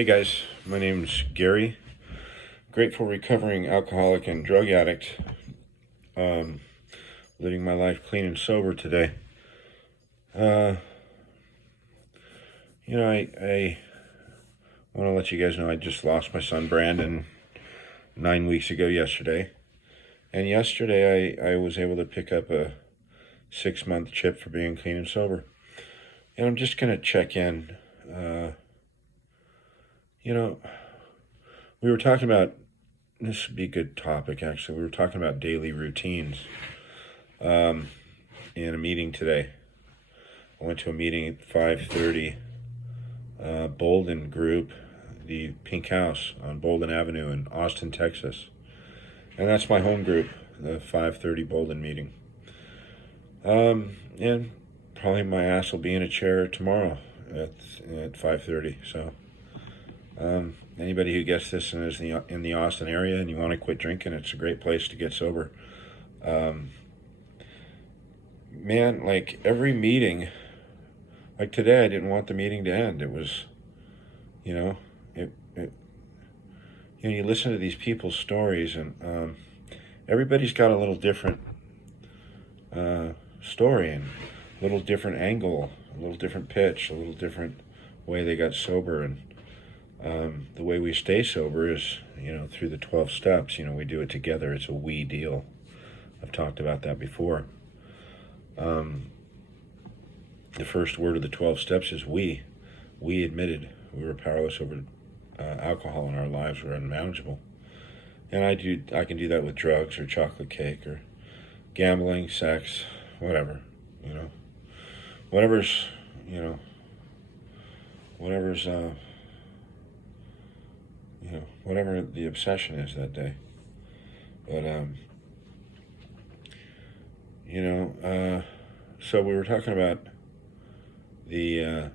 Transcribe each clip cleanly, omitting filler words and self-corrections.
Hey guys, my name's Gary, grateful recovering alcoholic and drug addict, um, living my life clean and sober today. Uh, I want to let you guys know I just lost my son Brandon 9 weeks ago yesterday. And yesterday I was able to pick up a 6-month chip for being clean and sober. And I'm just going to check in. You know, we were talking about, this would be a good topic actually, we were talking about daily routines in a meeting today. I went to a meeting at 5:30, Bolden Group, the Pink House on Bolden Avenue in Austin, Texas. And that's my home group, the 5:30 Bolden meeting. And probably my ass will be in a chair tomorrow at 5:30. So anybody who gets this and is in the Austin area and you want to quit drinking, it's a great place to get sober. Man, like every meeting, like today, I didn't want the meeting to end. It was, you know, you listen to these people's stories, and everybody's got a little different story and a little different angle, a little different pitch, a little different way they got sober. And the way we stay sober is, through the 12 steps. We do it together. It's a we deal. I've talked about that before. The first word of the 12 steps is we. We admitted we were powerless over alcohol in our lives. We're unmanageable. And I can do that with drugs or chocolate cake or gambling, sex, whatever. Whatever's, whatever's, whatever the obsession is that day. But, so we were talking about our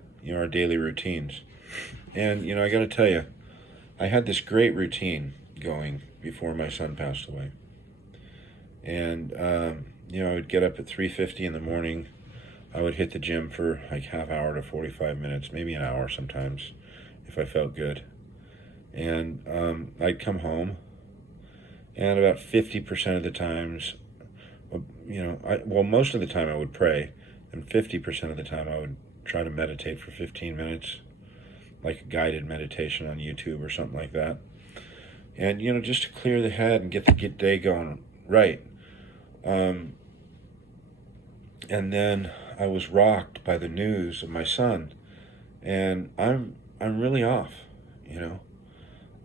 daily routines. And, I got to tell you, I had this great routine going before my son passed away. And, I would get up at 3:50 in the morning. I would hit the gym for like half hour to 45 minutes, maybe an hour sometimes, if I felt good. And I'd come home, and about 50% of the times, most of the time I would pray, and 50% of the time I would try to meditate for 15 minutes, like a guided meditation on YouTube or something like that. And, just to clear the head and get the day going right. And then I was rocked by the news of my son, and I'm really off,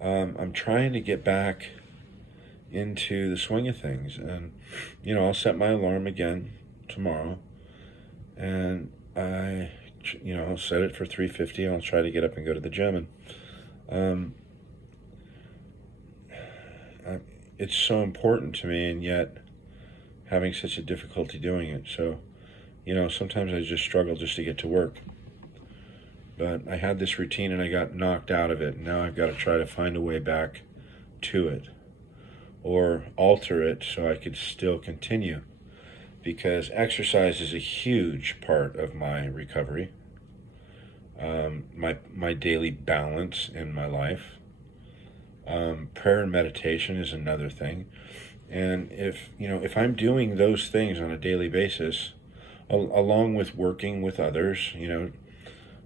I'm trying to get back into the swing of things, and I'll set my alarm again tomorrow, and I'll set it for 3:50. I'll try to get up and go to the gym, and it's so important to me, and yet having such a difficulty doing it. So sometimes I just struggle just to get to work. But I had this routine and I got knocked out of it. And now I've got to try to find a way back to it or alter it so I could still continue. Because exercise is a huge part of my recovery, my daily balance in my life. Prayer and meditation is another thing. And if I'm doing those things on a daily basis, along with working with others,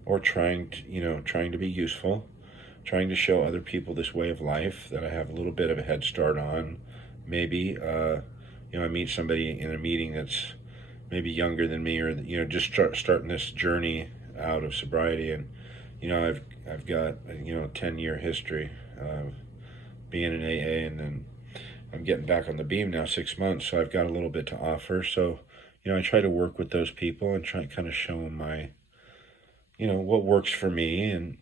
or trying to be useful, trying to show other people this way of life that I have a little bit of a head start on. Maybe, I meet somebody in a meeting that's maybe younger than me, or, just starting this journey out of sobriety. And, I've got, 10-year history of being in AA, and then I'm getting back on the beam now 6 months. So I've got a little bit to offer. So, I try to work with those people and try to kind of show them my, what works for me, and,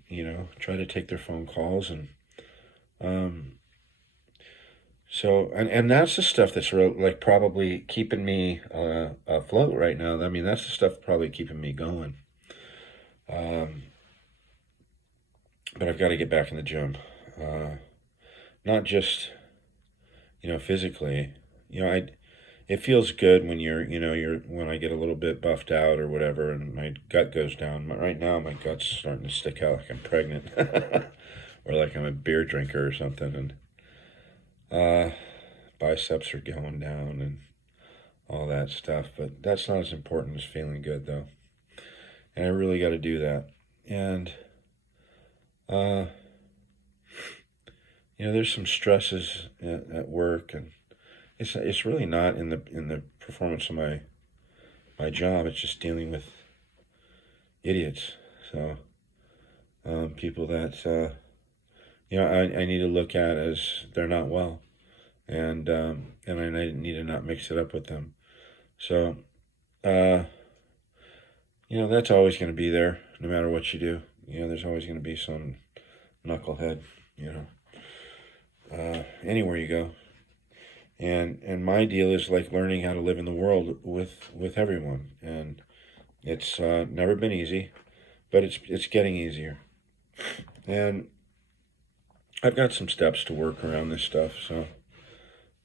try to take their phone calls. And and that's the stuff that's probably keeping me afloat right now. I mean, that's the stuff probably keeping me going. But I've got to get back in the gym. Not just, physically. it feels good when when I get a little bit buffed out or whatever, and my gut goes down. Right now, my gut's starting to stick out like I'm pregnant, or like I'm a beer drinker or something, and biceps are going down and all that stuff. But that's not as important as feeling good, though. And I really got to do that. And uh, there's some stresses at work, and it's really not in the performance of my job. It's just dealing with idiots. So people that I need to look at as they're not well, and I need to not mix it up with them. So that's always going to be there, no matter what you do. There's always going to be some knucklehead. Anywhere you go. And my deal is like learning how to live in the world with everyone, and it's never been easy, but it's getting easier, and I've got some steps to work around this stuff. So,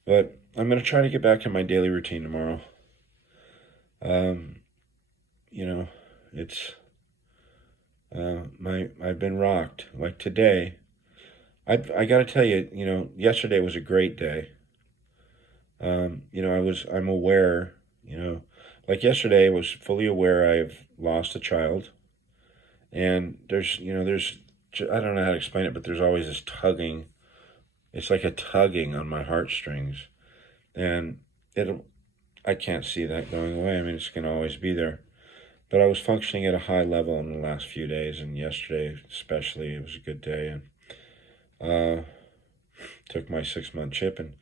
but I'm gonna try to get back to my daily routine tomorrow. Um, it's I've been rocked. Like today, I got to tell you, yesterday was a great day. I'm aware, like yesterday I was fully aware I've lost a child, and I don't know how to explain it, but there's always this tugging. It's like a tugging on my heartstrings, and I can't see that going away. I mean, it's going to always be there. But I was functioning at a high level in the last few days, and yesterday especially, it was a good day, and took my 6-month chip, and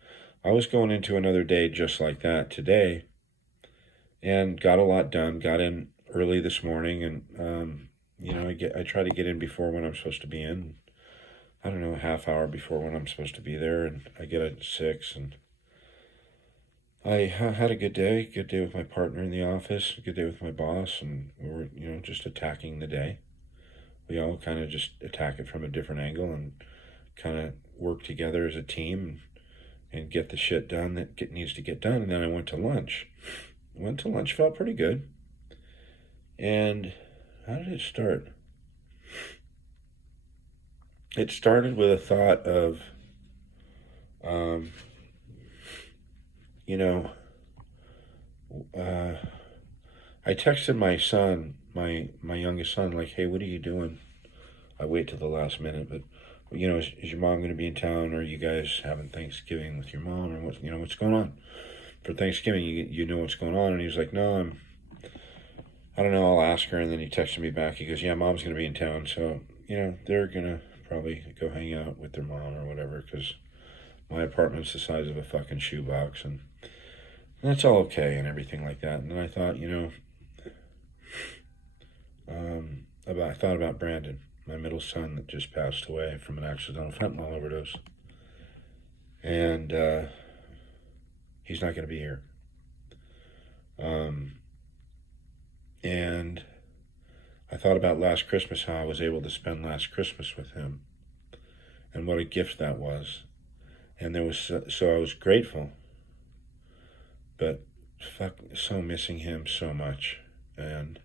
I was going into another day just like that today, and got a lot done. Got in early this morning, and I try to get in before when I'm supposed to be in. I don't know, a half hour before when I'm supposed to be there, and I get at 6, and I had a good day. Good day with my partner in the office. A good day with my boss, and we were just attacking the day. We all kind of just attack it from a different angle and kind of work together as a team and get the shit done that needs to get done. And then I went to lunch. Felt pretty good. And how did it start? It started with a thought of, I texted my son, my youngest son, like, hey, what are you doing? I wait till the last minute, but is your mom going to be in town, or are you guys having Thanksgiving with your mom, or what's going on for Thanksgiving? You know what's going on? And he was like, no, I don't know, I'll ask her. And then he texted me back. He goes, yeah, mom's going to be in town, so they're going to probably go hang out with their mom or whatever, because my apartment's the size of a fucking shoebox, and that's all okay and everything like that. And then I thought, I thought about Brandon, my middle son that just passed away from an accidental fentanyl overdose. And he's not going to be here. And I thought about last Christmas, how I was able to spend last Christmas with him, and what a gift that was. And so I was grateful, but so missing him so much. And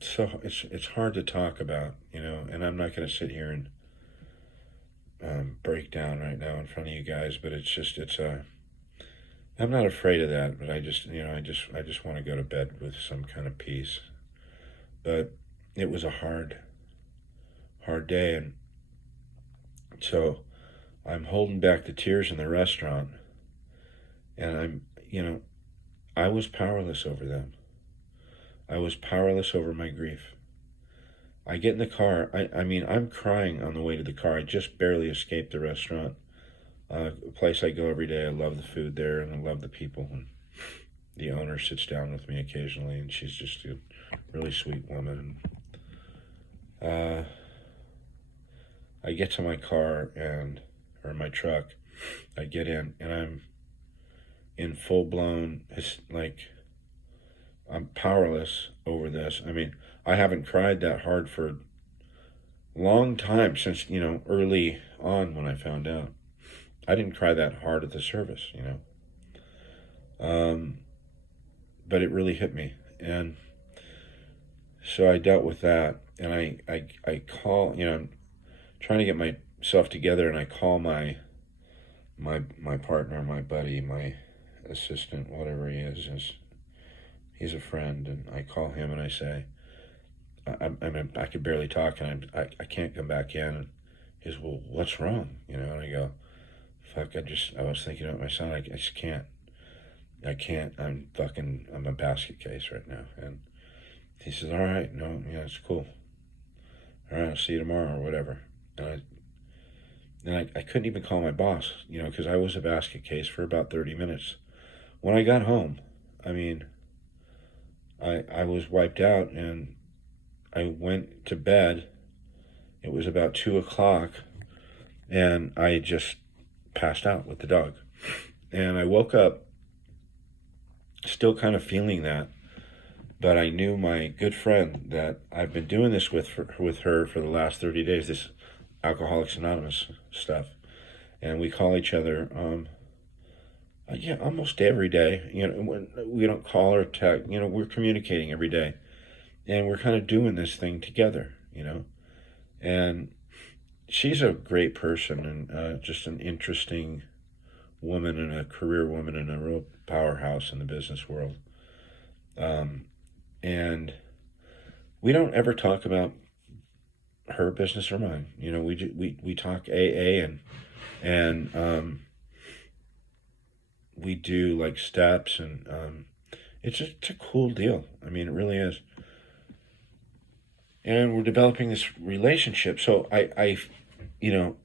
so it's hard to talk about, and I'm not going to sit here and break down right now in front of you guys, but I'm not afraid of that, but I just want to go to bed with some kind of peace. But it was a hard day, and so I'm holding back the tears in the restaurant, and I was powerless over them. I was powerless over my grief. I get in the car. I'm crying on the way to the car. I just barely escaped the restaurant. A place I go every day. I love the food there, and I love the people. And the owner sits down with me occasionally, and she's just a really sweet woman. And I get to my car or my truck. I get in, and I'm in full blown, I'm powerless over this. I mean, I haven't cried that hard for a long time, since, early on when I found out. I didn't cry that hard at the service, you know. Um, but it really hit me, and so I dealt with that, and I call, you know, I'm trying to get myself together, and I call my partner, my buddy, my assistant, whatever he is he's a friend, and I call him and I say, I could barely talk, and I can't come back in. And he goes, well, what's wrong? You know, and I go, fuck, I was thinking about my son. I just can't. I can't. I'm a basket case right now. And he says, all right, no, yeah, it's cool. All right, I'll see you tomorrow or whatever. And I couldn't even call my boss, you know, because I was a basket case for about 30 minutes. When I got home, I mean, I was wiped out, and I went to bed. It was about 2 o'clock, and I just passed out with the dog. And I woke up still kind of feeling that, but I knew my good friend that I've been doing this with her for the last 30 days, this Alcoholics Anonymous stuff. And we call each other, yeah, almost every day. You know, when we don't call or text, you know, we're communicating every day. And we're kind of doing this thing together, you know. And she's a great person, and just an interesting woman, and a career woman, and a real powerhouse in the business world. Um, and we don't ever talk about her business or mine. You know, we talk AA, and we do like steps, and it's a cool deal. I mean, it really is. And we're developing this relationship. So you know,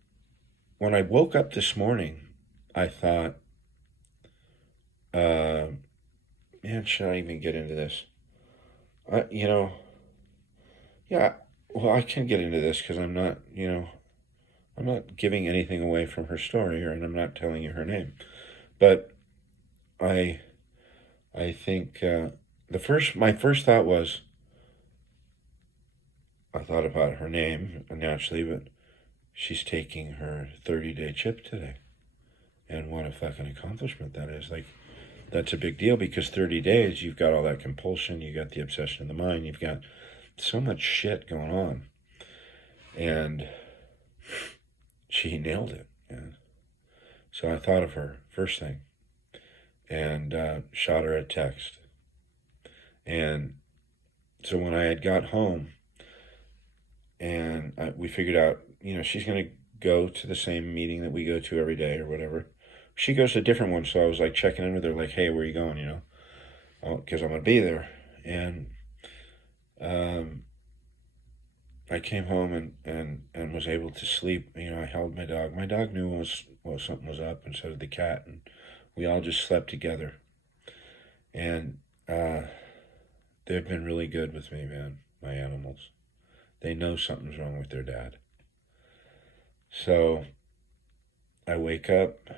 when I woke up this morning, I thought, uh, man, should I even get into this? You know, yeah, well, I can get into this because I'm not, you know, I'm not giving anything away from her story, and I'm not telling you her name. But I, I think my first thought was, I thought about her name naturally, but she's taking her 30-day chip today. And what a fucking accomplishment that is. Like, that's a big deal, because 30 days, you've got all that compulsion, you got the obsession of the mind, you've got so much shit going on. And she nailed it. Yeah. So I thought of her first thing, and shot her a text. And so when I had got home, and we figured out, you know, she's going to go to the same meeting that we go to every day or whatever. She goes to a different one, so I was like checking in with her, like, hey, where are you going, you know? Because I'm going to be there. And I came home and was able to sleep. You know, I held my dog. My dog knew something was up, and so did the cat. And we all just slept together. And they've been really good with me, man, my animals. They know something's wrong with their dad. So I wake up,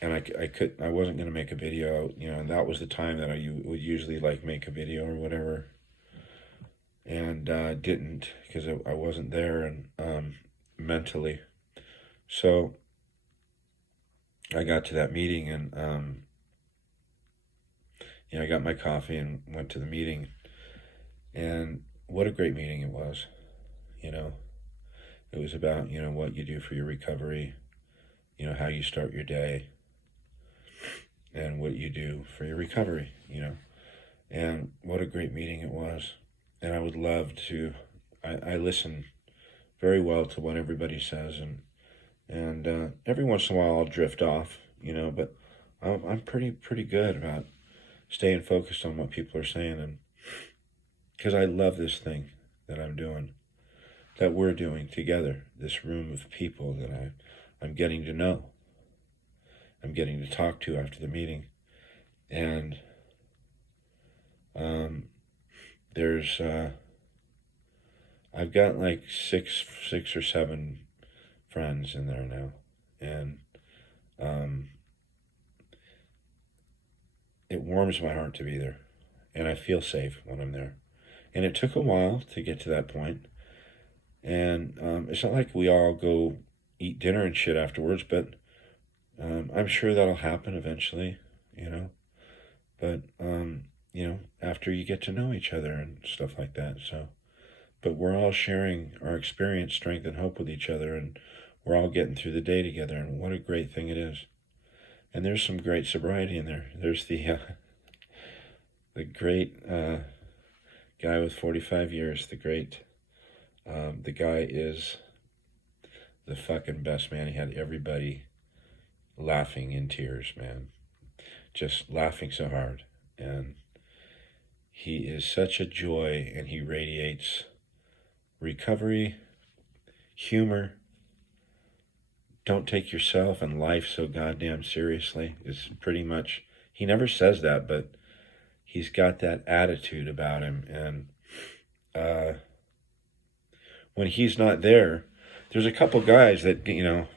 and I wasn't going to make a video, you know, and that was the time that I would usually like make a video or whatever. And didn't, because I wasn't there, and mentally. So I got to that meeting, and you know, I got my coffee and went to the meeting. And what a great meeting it was. You know, it was about, you know, what you do for your recovery, you know, how you start your day, and what you do for your recovery, you know. And what a great meeting it was. And I would love to, I listen very well to what everybody says, and every once in a while I'll drift off, you know, but I'm pretty good about staying focused on what people are saying, and because I love this thing that I'm doing, that we're doing together, this room of people that I'm getting to know, I'm getting to talk to after the meeting. And there's I've got like six or seven friends in there now, and it warms my heart to be there, and I feel safe when I'm there. And it took a while to get to that point, and it's not like we all go eat dinner and shit afterwards, but I'm sure that'll happen eventually, you know. But after you get to know each other and stuff like that. So, but we're all sharing our experience, strength, and hope with each other, and we're all getting through the day together. And what a great thing it is. And there's some great sobriety in there. There's the great guy with 45 years. The guy is the fucking best, man. He had everybody laughing in tears, man. Just laughing so hard. And he is such a joy, and he radiates recovery, humor. Don't take yourself and life so goddamn seriously is pretty much, he never says that, but he's got that attitude about him. And when he's not there, there's a couple guys that,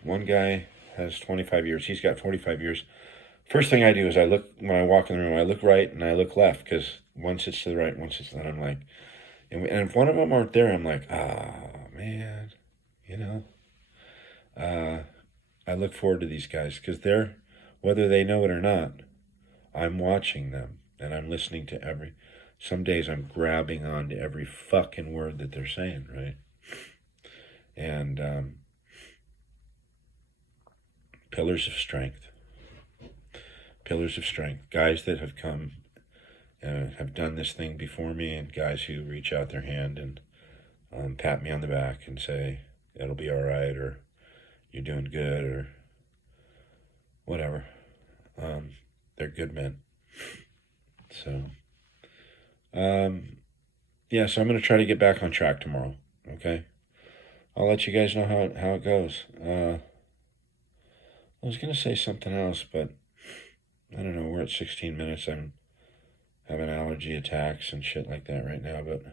one guy has 25 years, he's got 45 years. First thing I do is when I walk in the room, I look right and I look left, because one sits to the right, one sits to the left. I'm like, and if one of them aren't there, I'm like, man, I look forward to these guys, because whether they know it or not, I'm watching them and I'm listening to some days I'm grabbing on to every fucking word that they're saying, right? And pillars of strength. Guys that have come and have done this thing before me, and guys who reach out their hand and pat me on the back and say, it'll be all right, or you're doing good, or whatever. They're good men. So, so I'm going to try to get back on track tomorrow, okay? I'll let you guys know how it goes. I was going to say something else, but I don't know. We're at 16 minutes. I'm having allergy attacks and shit like that right now, but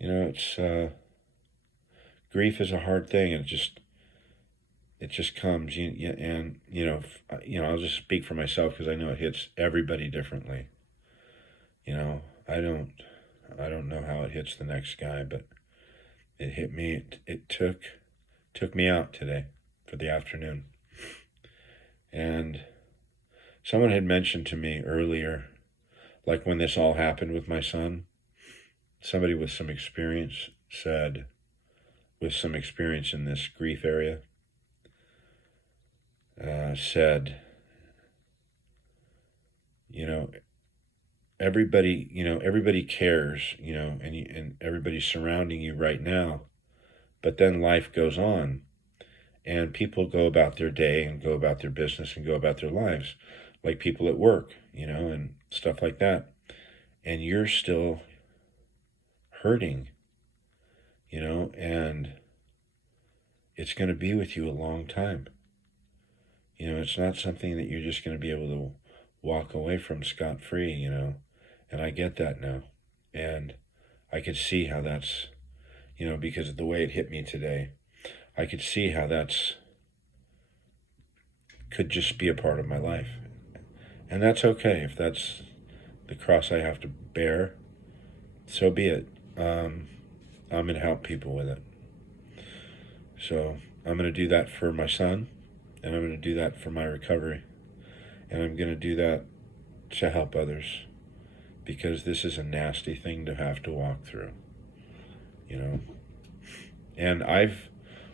it's grief is a hard thing, and it just comes. I'll just speak for myself, because I know it hits everybody differently. I don't know how it hits the next guy, but it hit me. It took me out today for the afternoon, and someone had mentioned to me earlier, like when this all happened with my son, somebody with some experience in this grief area, said, everybody cares, and everybody's surrounding you right now, but then life goes on, and people go about their day and go about their business and go about their lives, like people at work, and stuff like that. And you're still hurting, and it's going to be with you a long time. It's not something that you're just going to be able to walk away from scot-free, and I get that now. And I could see how that's, because of the way it hit me today, I could see how could just be a part of my life. And that's okay. If that's the cross I have to bear, so be it. I'm going to help people with it. So I'm going to do that for my son, and I'm going to do that for my recovery, and I'm going to do that to help others, because this is a nasty thing to have to walk through, And I've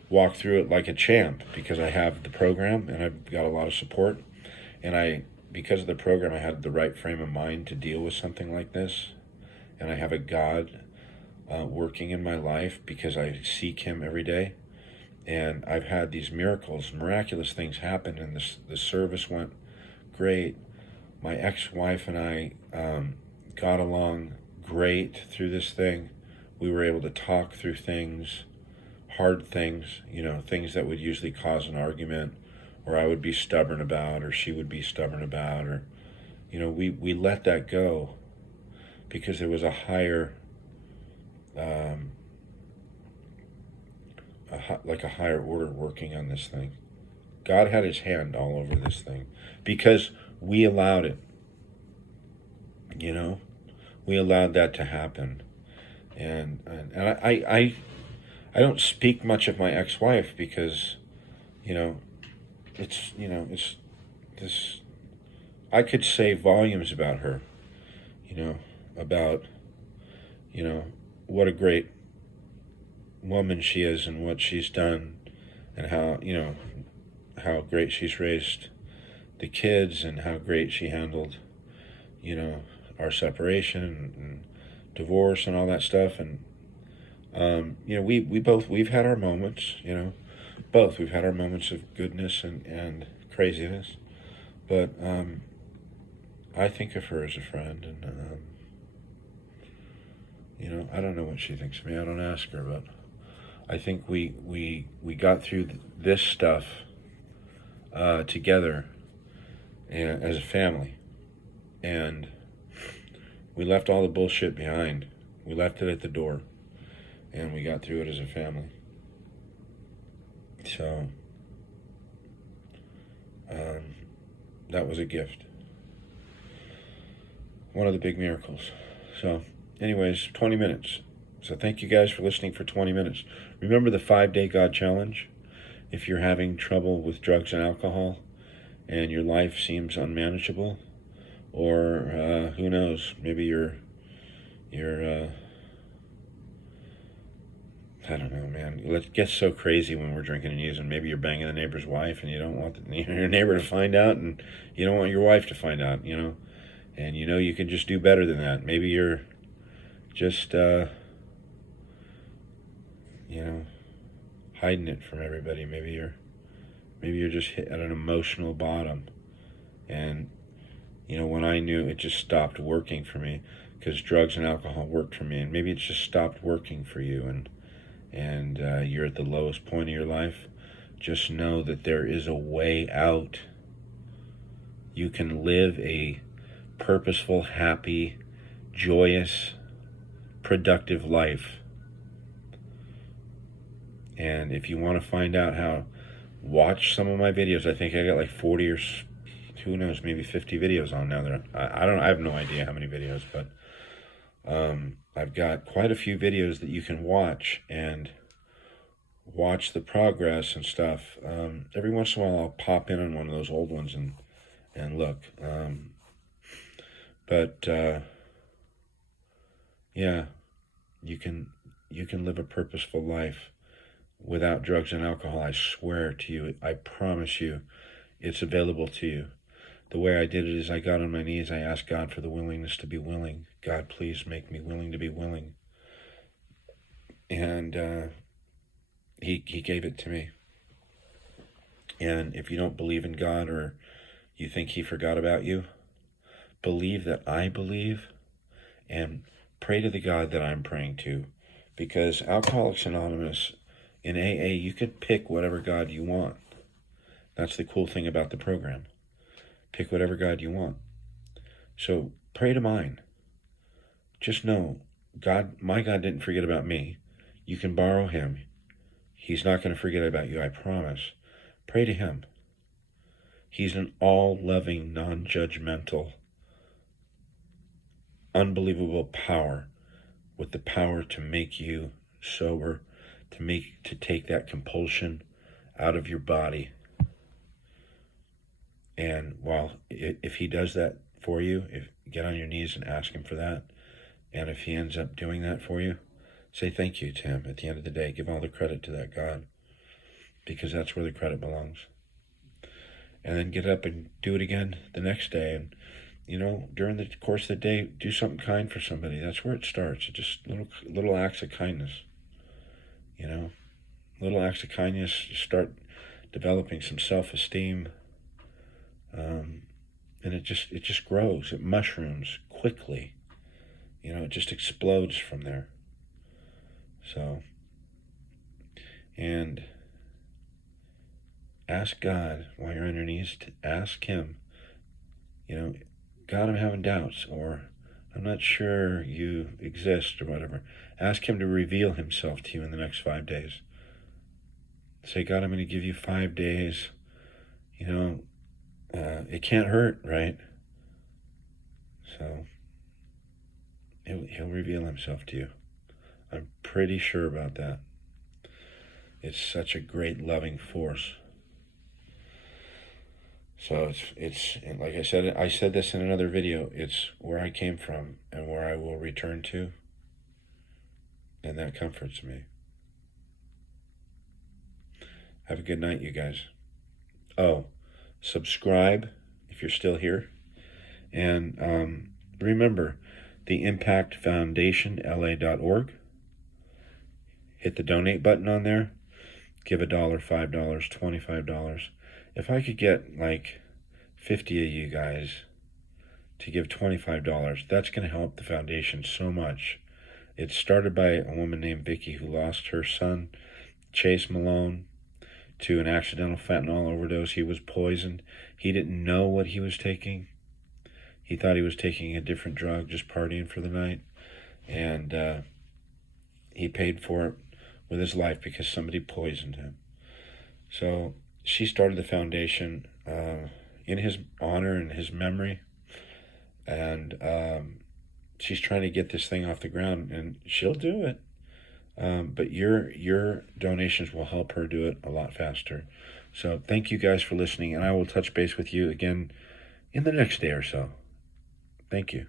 walked through it like a champ, because I have the program and I've got a lot of support, and because of the program, I had the right frame of mind to deal with something like this, and I have a God working in my life, because I seek Him every day, and I've had these miraculous things happen, and the service went great. My ex-wife and I got along great through this thing. We were able to talk through things, hard things, things that would usually cause an argument, or I would be stubborn about, or she would be stubborn about, or, we let that go, because there was a higher, a higher order working on this thing. God had His hand all over this thing, because we allowed it. We allowed that to happen, and I don't speak much of my ex-wife because, you know, it's this. I could say volumes about her, you know, about, you know, what a great woman she is and what she's done and how, how great she's raised the kids and how great she handled, you know, our separation and divorce and all that stuff. And, we both, we've had our moments, both. We've had our moments of goodness and craziness. But I think of her as a friend. And, I don't know what she thinks of me. I don't ask her, but I think we got through this stuff together and, as a family. And we left all the bullshit behind. We left it at the door. And we got through it as a family. So, that was a gift. One of the big miracles. So, anyways, 20 minutes. So thank you guys for listening for 20 minutes. Remember the 5-day God challenge? If you're having trouble with drugs and alcohol and your life seems unmanageable, or who knows, maybe you're I don't know, man. It gets so crazy when we're drinking and using. Maybe you're banging the neighbor's wife and you don't want your neighbor to find out, and you don't want your wife to find out, and you can just do better than that. Maybe you're just hiding it from everybody. Maybe you're just hit at an emotional bottom. And when I knew, it just stopped working for me because drugs and alcohol worked for me, and maybe it's just stopped working for you, and you're at the lowest point of your life. Just know that there is a way out. You can live a purposeful, happy, joyous, productive life. And if you want to find out how, watch some of my videos. I think I got like 40 or who knows, maybe 50 videos on now. I have no idea how many videos, but I've got quite a few videos that you can watch and watch the progress and stuff. Every once in a while I'll pop in on one of those old ones and look. But yeah, you can live a purposeful life without drugs and alcohol. I swear to you, I promise you, it's available to you. The way I did it is I got on my knees, I asked God for the willingness to be willing. God, please make me willing to be willing. And he gave it to me. And if you don't believe in God, or you think he forgot about you, believe that I believe, and pray to the God that I'm praying to. Because Alcoholics Anonymous, in AA, you could pick whatever God you want. That's the cool thing about the program. Pick whatever God you want. So pray to mine. Just know, my God didn't forget about me. You can borrow him. He's not going to forget about you, I promise. Pray to him. He's an all-loving, non-judgmental, unbelievable power, with the power to make you sober, to take that compulsion out of your body. And if he does that for you, get on your knees and ask him for that. And if he ends up doing that for you, say thank you to him. At the end of the day, give all the credit to that God, because that's where the credit belongs. And then get up and do it again the next day. And, during the course of the day, do something kind for somebody. That's where it starts. It's just little acts of kindness. Little acts of kindness. You start developing some self-esteem. And it just grows. It mushrooms quickly. It just explodes from there. So, and ask God while you're on your knees, to ask him, God, I'm having doubts, or I'm not sure you exist, or whatever. Ask him to reveal himself to you in the next 5 days. Say, God, I'm going to give you 5 days. It can't hurt, right? So he'll reveal himself to you. I'm pretty sure about that. It's such a great loving force. So and like I said this in another video, it's where I came from and where I will return to, and that comforts me. Have a good night, you guys. Oh, subscribe if you're still here. And remember, the Impact Foundation, LA.org. Hit the donate button on there. Give $1, $5, $25. If I could get like 50 of you guys to give $25, that's going to help the foundation so much. It started by a woman named Vicky who lost her son, Chase Malone, to an accidental fentanyl overdose. He was poisoned. He didn't know what he was taking. He thought he was taking a different drug, just partying for the night. And he paid for it with his life because somebody poisoned him. So she started the foundation in his honor and his memory. And she's trying to get this thing off the ground, and she'll do it. But your donations will help her do it a lot faster. So thank you guys for listening, and I will touch base with you again in the next day or so. Thank you.